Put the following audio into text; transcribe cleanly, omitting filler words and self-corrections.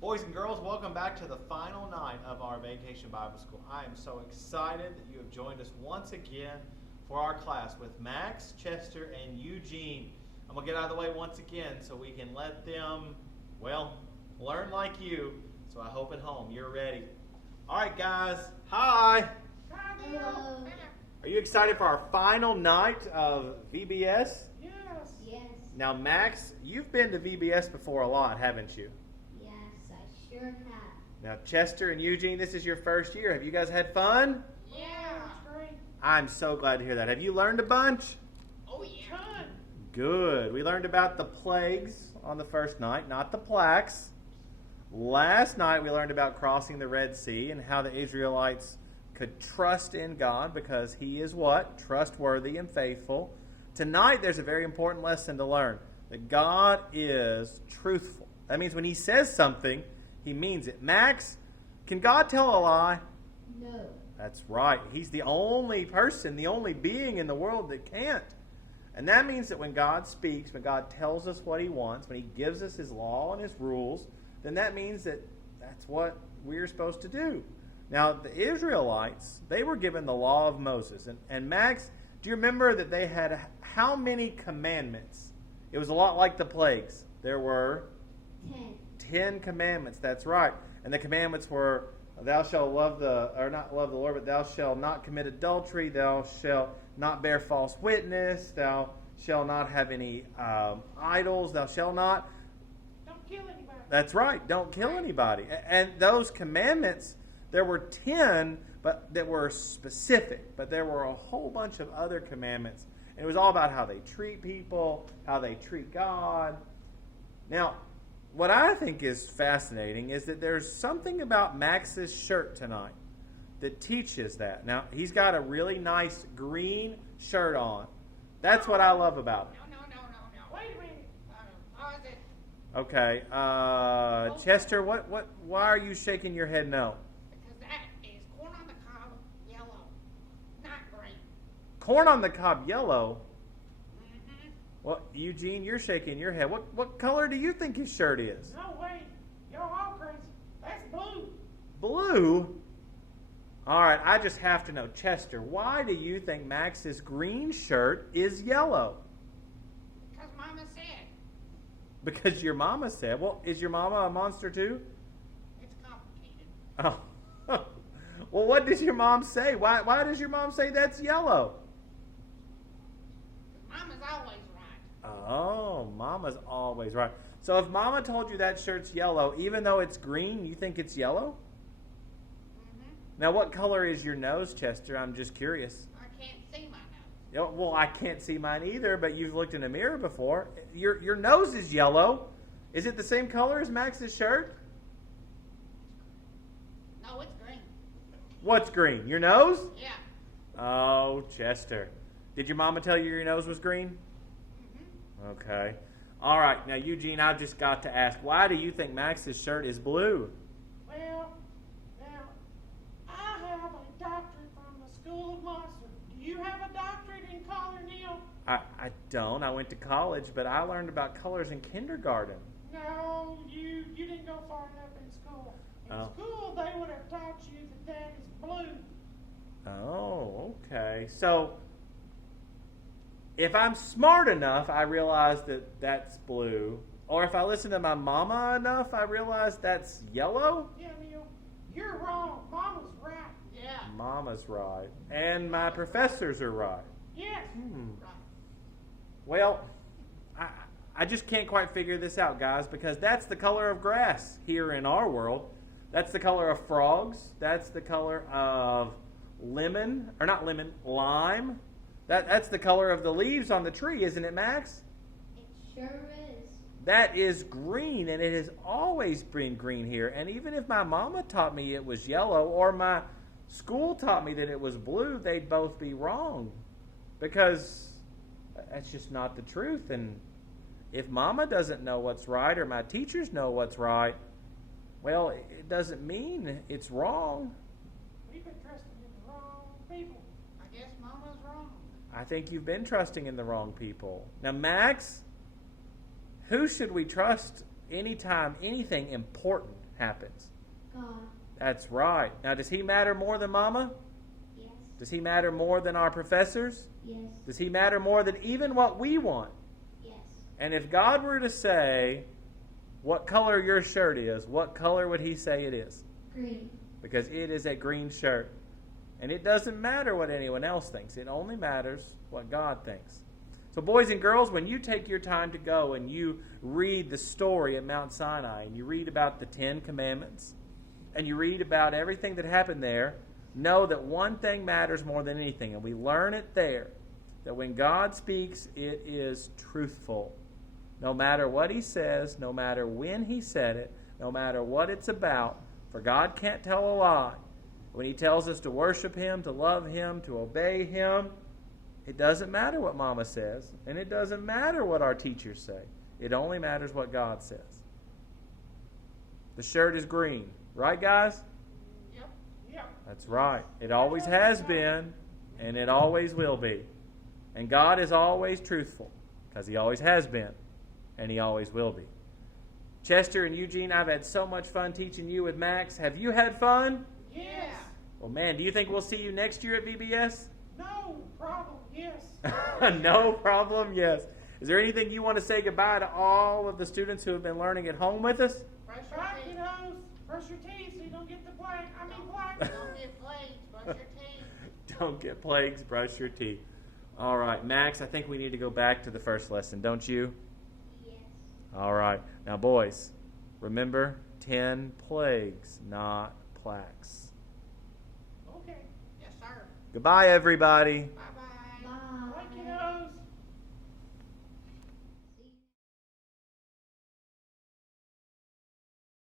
Boys and girls, welcome back to the final night of our Vacation Bible School. I am so excited that you have joined us once again for our class with Max, Chester, and Eugene. I'm going to get out of the way once again so we can let them, learn like you. So I hope at home you're ready. All right, guys. Hi. Hello. Are you excited for our final night of VBS? Yes. Yes. Now, Max, you've been to VBS before a lot, haven't you? Yes, I sure have. Now, Chester and Eugene, this is your first year. Have you guys had fun? Yeah. It's great. I'm so glad to hear that. Have you learned a bunch? Oh, yeah. Ton. Good. We learned about the plagues on the first night, not the plaques. Last night we learned about crossing the Red Sea and how the Israelites could trust in God because He is what? Trustworthy and faithful. Tonight there's a very important lesson to learn, that God is truthful. That means when He says something, He means it. Max, can God tell a lie? No. That's right. He's the only person, the only being in the world that can't. And that means that when God speaks, when God tells us what He wants, when He gives us His law and His rules, then that means that that's what we're supposed to do. Now, the Israelites, they were given the law of Moses. And Max, do you remember that they had how many commandments? It was a lot like the plagues. There were 10 commandments. That's right. And the commandments were, thou shalt not love the Lord, but thou shalt not commit adultery, thou shalt not bear false witness, thou shalt not have any idols, thou shalt not. Don't kill anybody. That's right, don't kill anybody. And those commandments, there were 10 but that were specific, but there were a whole bunch of other commandments. And it was all about how they treat people, how they treat God. Now, what I think is fascinating is that there's something about Max's shirt tonight that teaches that. Now, he's got a really nice green shirt on. That's what I love about it. No. Wait a minute. Pause it. Okay, Chester, why are you shaking your head no? Because that is corn on the cob yellow, not green. Corn on the cob yellow? Mm-hmm. Well, Eugene, you're shaking your head. What color do you think his shirt is? No, wait. You're all crazy. That's blue. Blue? All right, I just have to know, Chester, why do you think Max's green shirt is yellow? Because Mama said. Because your mama said. Well, is your mama a monster too? It's complicated. Oh. Well, what does your mom say? Why does your mom say that's yellow? Mama's always right. Oh, Mama's always right. So if Mama told you that shirt's yellow, even though it's green, you think it's yellow? Mm-hmm. Now, what color is your nose, Chester? I'm just curious. I can't see my nose. Well, I can't see mine either, but you've looked in a mirror before. Your nose is yellow. Is it the same color as Max's shirt? No, it's green. What's green? Your nose? Yeah. Oh, Chester. Did your mama tell you your nose was green? Mm-hmm. Okay. All right. Now, Eugene, I've just got to ask, why do you think Max's shirt is blue? Well, now, I have a doctorate from the School of Monsters. Do you have a doctorate in color, Neil? I don't. I went to college, but I learned about colors in kindergarten. No, you didn't go far enough in school. In Oh. school, they would have taught you that is blue. Oh, okay. So, if I'm smart enough, I realize that that's blue. Or if I listen to my mama enough, I realize that's yellow. Yeah, Neil, you're wrong. Mama's right. Yeah. Mama's right. And my professors are right. Yes. Right. Well, I just can't quite figure this out, guys, because that's the color of grass here in our world. That's the color of frogs. That's the color of lime. That's the color of the leaves on the tree, isn't it, Max? It sure is. That is green, and it has always been green here. And even if my mama taught me it was yellow, or my school taught me that it was blue, they'd both be wrong. Because that's just not the truth. And if mama doesn't know what's right, or my teachers know what's right, well, it doesn't mean it's wrong. We've been trusting in the wrong people. I guess Mama's wrong. I think you've been trusting in the wrong people. Now, Max, who should we trust anytime anything important happens? God. That's right. Now, does he matter more than Mama? Yes. Does he matter more than our professors? Yes. Does he matter more than even what we want? Yes. And if God were to say what color your shirt is, what color would he say it is? Green. Because it is a green shirt. And it doesn't matter what anyone else thinks. It only matters what God thinks. So boys and girls, when you take your time to go and you read the story at Mount Sinai, and you read about the 10 Commandments, and you read about everything that happened there, know that one thing matters more than anything. And we learn it there, that when God speaks, it is truthful. No matter what he says, no matter when he said it, no matter what it's about, for God can't tell a lie. When he tells us to worship him, to love him, to obey him, it doesn't matter what Mama says, and it doesn't matter what our teachers say. It only matters what God says. The shirt is green. Right, guys? Yep. Yep. That's right. It always has been, and it always will be. And God is always truthful, because he always has been, and he always will be. Chester and Eugene, I've had so much fun teaching you with Max. Have you had fun? Yes. Well, man, do you think we'll see you next year at VBS? No problem. Yes. No problem, yes. Is there anything you want to say goodbye to all of the students who have been learning at home with us? Brush your Right, teeth. kiddos. Brush your teeth so you don't get the plague. Plaque. Don't get plagues. Brush your teeth. Don't get plagues, brush your teeth. All right, Max, I think we need to go back to the first lesson, don't you? Yes. All right. Now, boys, remember 10 plagues, not plaques. Okay. Yes, sir. Goodbye, everybody. Bye.